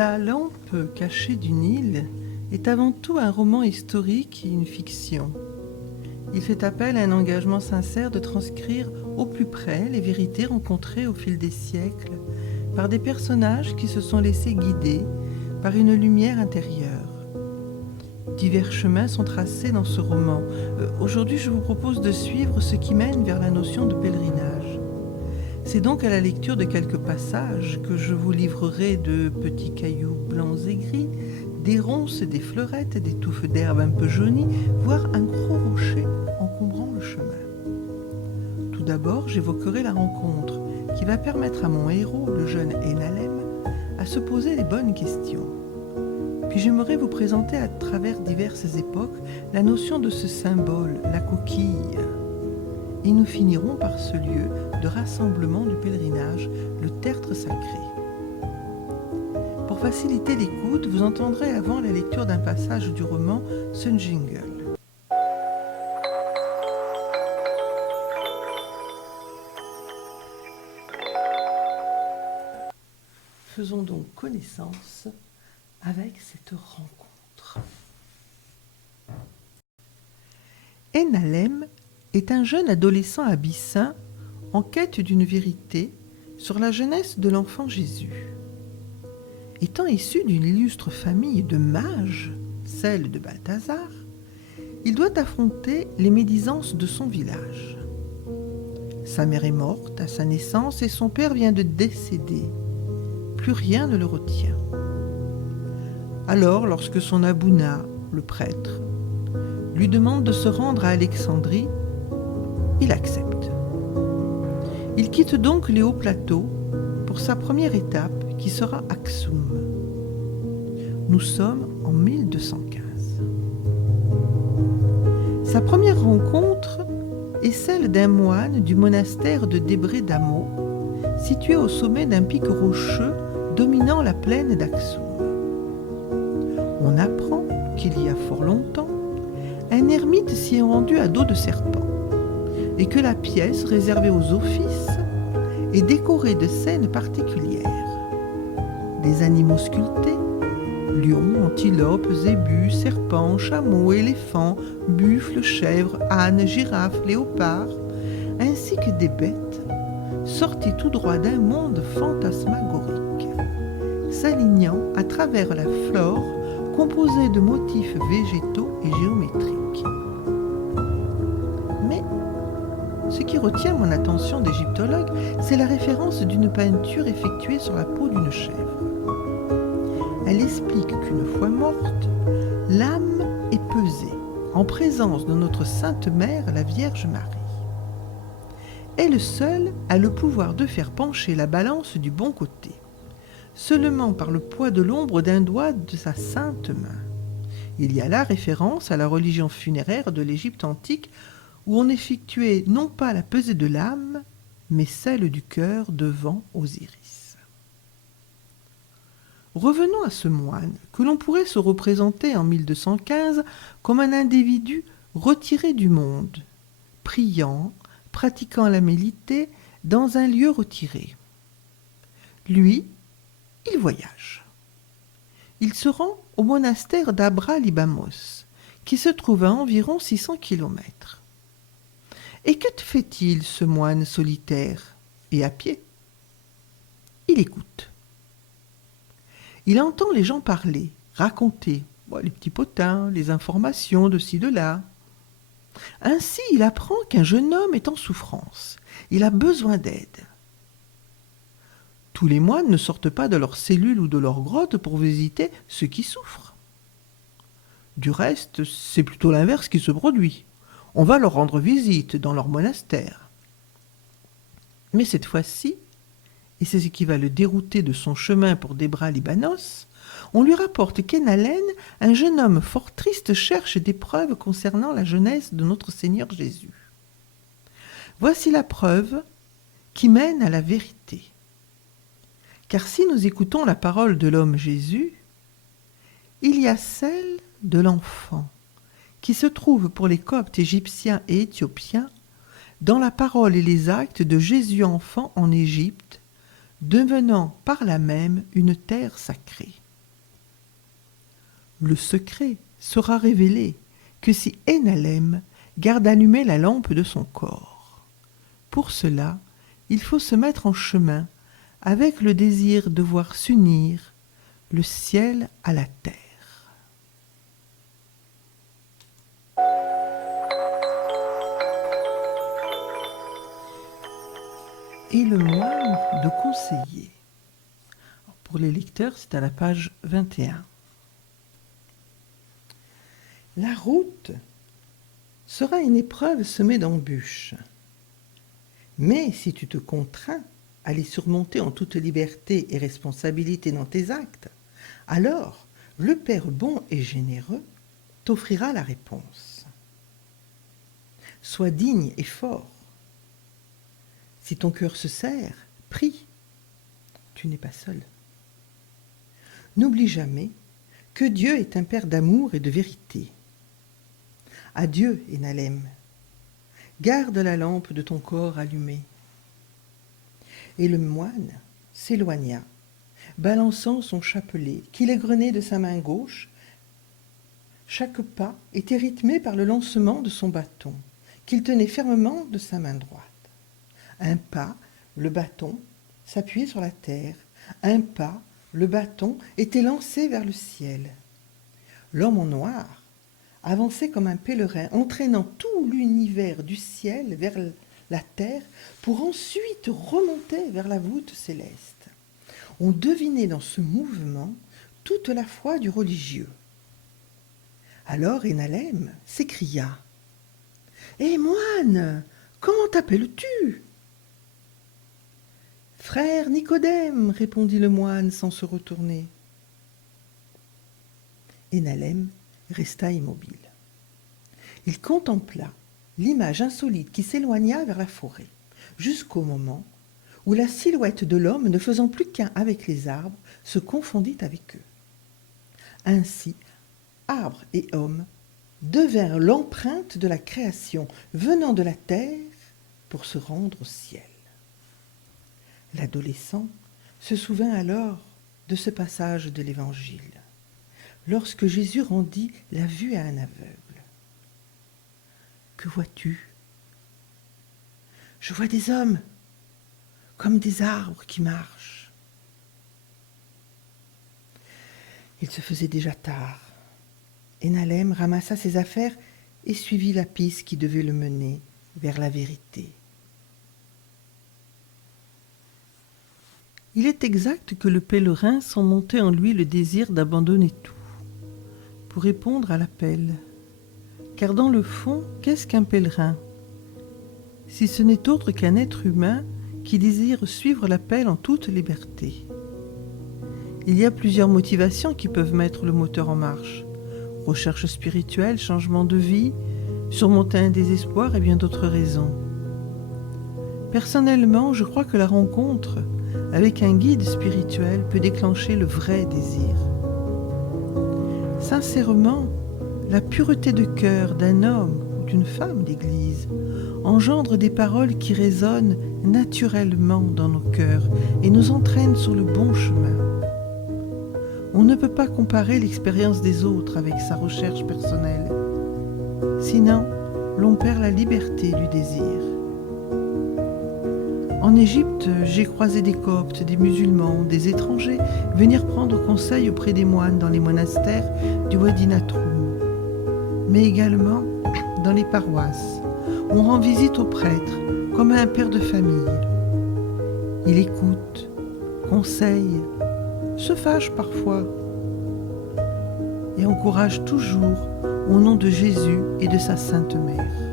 La lampe cachée du Nil est avant tout un roman historique et une fiction. Il fait appel à un engagement sincère de transcrire au plus près les vérités rencontrées au fil des siècles par des personnages qui se sont laissés guider par une lumière intérieure. Divers chemins sont tracés dans ce roman. Aujourd'hui, je vous propose de suivre ce qui mène vers la notion de pèlerinage. C'est donc à la lecture de quelques passages que je vous livrerai de petits cailloux blancs et gris, des ronces, des fleurettes, des touffes d'herbe un peu jaunies, voire un gros rocher encombrant le chemin. Tout d'abord, j'évoquerai la rencontre qui va permettre à mon héros, le jeune Enalem, à se poser les bonnes questions. Puis j'aimerais vous présenter à travers diverses époques la notion de ce symbole, la coquille. Et nous finirons par ce lieu de rassemblement du pèlerinage, le tertre sacré. Pour faciliter l'écoute, vous entendrez avant la lecture d'un passage du roman ce jingle. Faisons donc connaissance avec cette rencontre. Enalem est un jeune adolescent abyssin en quête d'une vérité sur la jeunesse de l'enfant Jésus. Étant issu d'une illustre famille de mages, celle de Balthazar, il doit affronter les médisances de son village. Sa mère est morte à sa naissance et son père vient de décéder. Plus rien ne le retient. Alors, lorsque son abouna, le prêtre, lui demande de se rendre à Alexandrie, il accepte. Il quitte donc les hauts plateaux pour sa première étape qui sera Aksum. Nous sommes en 1215. Sa première rencontre est celle d'un moine du monastère de Débré d'Amo, situé au sommet d'un pic rocheux dominant la plaine d'Aksum. On apprend qu'il y a fort longtemps, un ermite s'y est rendu à dos de serpent et que la pièce réservée aux offices est décorée de scènes particulières. Des animaux sculptés, lions, antilopes, zébus, serpents, chameaux, éléphants, buffles, chèvres, ânes, girafes, léopards, ainsi que des bêtes sorties tout droit d'un monde fantasmagorique, s'alignant à travers la flore composée de motifs végétaux et géométriques. Mais ce qui retient mon attention d'égyptologue, c'est la référence d'une peinture effectuée sur la peau d'une chèvre. Elle explique qu'une fois morte, l'âme est pesée en présence de notre Sainte Mère, la Vierge Marie. Elle seule a le pouvoir de faire pencher la balance du bon côté, seulement par le poids de l'ombre d'un doigt de sa sainte main. Il y a là référence à la religion funéraire de l'Égypte antique où on effectuait non pas la pesée de l'âme, mais celle du cœur devant Osiris. Revenons à ce moine que l'on pourrait se représenter en 1215 comme un individu retiré du monde, priant, pratiquant la mélité dans un lieu retiré. Lui, il voyage. Il se rend au monastère d'Abra-Libamos, qui se trouve à environ 600 kilomètres. Et que fait-il, ce moine solitaire et à pied? Il écoute. Il entend les gens parler, raconter, les petits potins, les informations de ci, de là. Ainsi, il apprend qu'un jeune homme est en souffrance. Il a besoin d'aide. Tous les moines ne sortent pas de leur cellule ou de leur grotte pour visiter ceux qui souffrent. Du reste, c'est plutôt l'inverse qui se produit. On va leur rendre visite dans leur monastère. Mais cette fois-ci, et c'est ce qui va le dérouter de son chemin pour Débra-Libanos, on lui rapporte qu'Enalem, un jeune homme fort triste, cherche des preuves concernant la jeunesse de notre Seigneur Jésus. Voici la preuve qui mène à la vérité. Car si nous écoutons la parole de l'homme Jésus, il y a celle de l'enfant, qui se trouve pour les Coptes égyptiens et éthiopiens dans la parole et les actes de Jésus enfant en Égypte, devenant par là même une terre sacrée. Le secret sera révélé que si Enalem garde allumée la lampe de son corps. Pour cela, il faut se mettre en chemin avec le désir de voir s'unir le ciel à la terre. Et le moine de conseiller. Pour les lecteurs, c'est à la page 21. La route sera une épreuve semée d'embûches. Mais si tu te contrains à les surmonter en toute liberté et responsabilité dans tes actes, alors le Père bon et généreux t'offrira la réponse. Sois digne et fort. Si ton cœur se serre, prie. Tu n'es pas seul. N'oublie jamais que Dieu est un Père d'amour et de vérité. Adieu, Enalem. Garde la lampe de ton corps allumée. Et le moine s'éloigna, balançant son chapelet, qu'il égrenait de sa main gauche. Chaque pas était rythmé par le lancement de son bâton, qu'il tenait fermement de sa main droite. Un pas, le bâton s'appuyait sur la terre. Un pas, le bâton était lancé vers le ciel. L'homme en noir avançait comme un pèlerin, entraînant tout l'univers du ciel vers la terre pour ensuite remonter vers la voûte céleste. On devinait dans ce mouvement toute la foi du religieux. Alors Enalem s'écria « Hé moine, comment t'appelles-tu » ? « Frère Nicodème, répondit le moine sans se retourner. Enalem resta immobile. Il contempla l'image insolite qui s'éloigna vers la forêt, jusqu'au moment où la silhouette de l'homme, ne faisant plus qu'un avec les arbres, se confondit avec eux. Ainsi, arbres et hommes devinrent l'empreinte de la création venant de la terre pour se rendre au ciel. L'adolescent se souvint alors de ce passage de l'Évangile, lorsque Jésus rendit la vue à un aveugle. « Que vois-tu » ? « Je vois des hommes, comme des arbres qui marchent. » Il se faisait déjà tard. Enalem ramassa ses affaires et suivit la piste qui devait le mener vers la vérité. Il est exact que le pèlerin sent monter en lui le désir d'abandonner tout, pour répondre à l'appel. Car dans le fond, qu'est-ce qu'un pèlerin ? Si ce n'est autre qu'un être humain qui désire suivre l'appel en toute liberté. Il y a plusieurs motivations qui peuvent mettre le moteur en marche. Recherche spirituelle, changement de vie, surmonter un désespoir et bien d'autres raisons. Personnellement, je crois que la rencontre avec un guide spirituel peut déclencher le vrai désir. Sincèrement, la pureté de cœur d'un homme ou d'une femme d'Église engendre des paroles qui résonnent naturellement dans nos cœurs et nous entraînent sur le bon chemin. On ne peut pas comparer l'expérience des autres avec sa recherche personnelle. Sinon, l'on perd la liberté du désir. En Égypte, j'ai croisé des coptes, des musulmans, des étrangers venir prendre conseil auprès des moines dans les monastères du Wadi Natroum, mais également dans les paroisses. On rend visite au prêtre comme à un père de famille. Il écoute, conseille, se fâche parfois et encourage toujours au nom de Jésus et de sa Sainte Mère.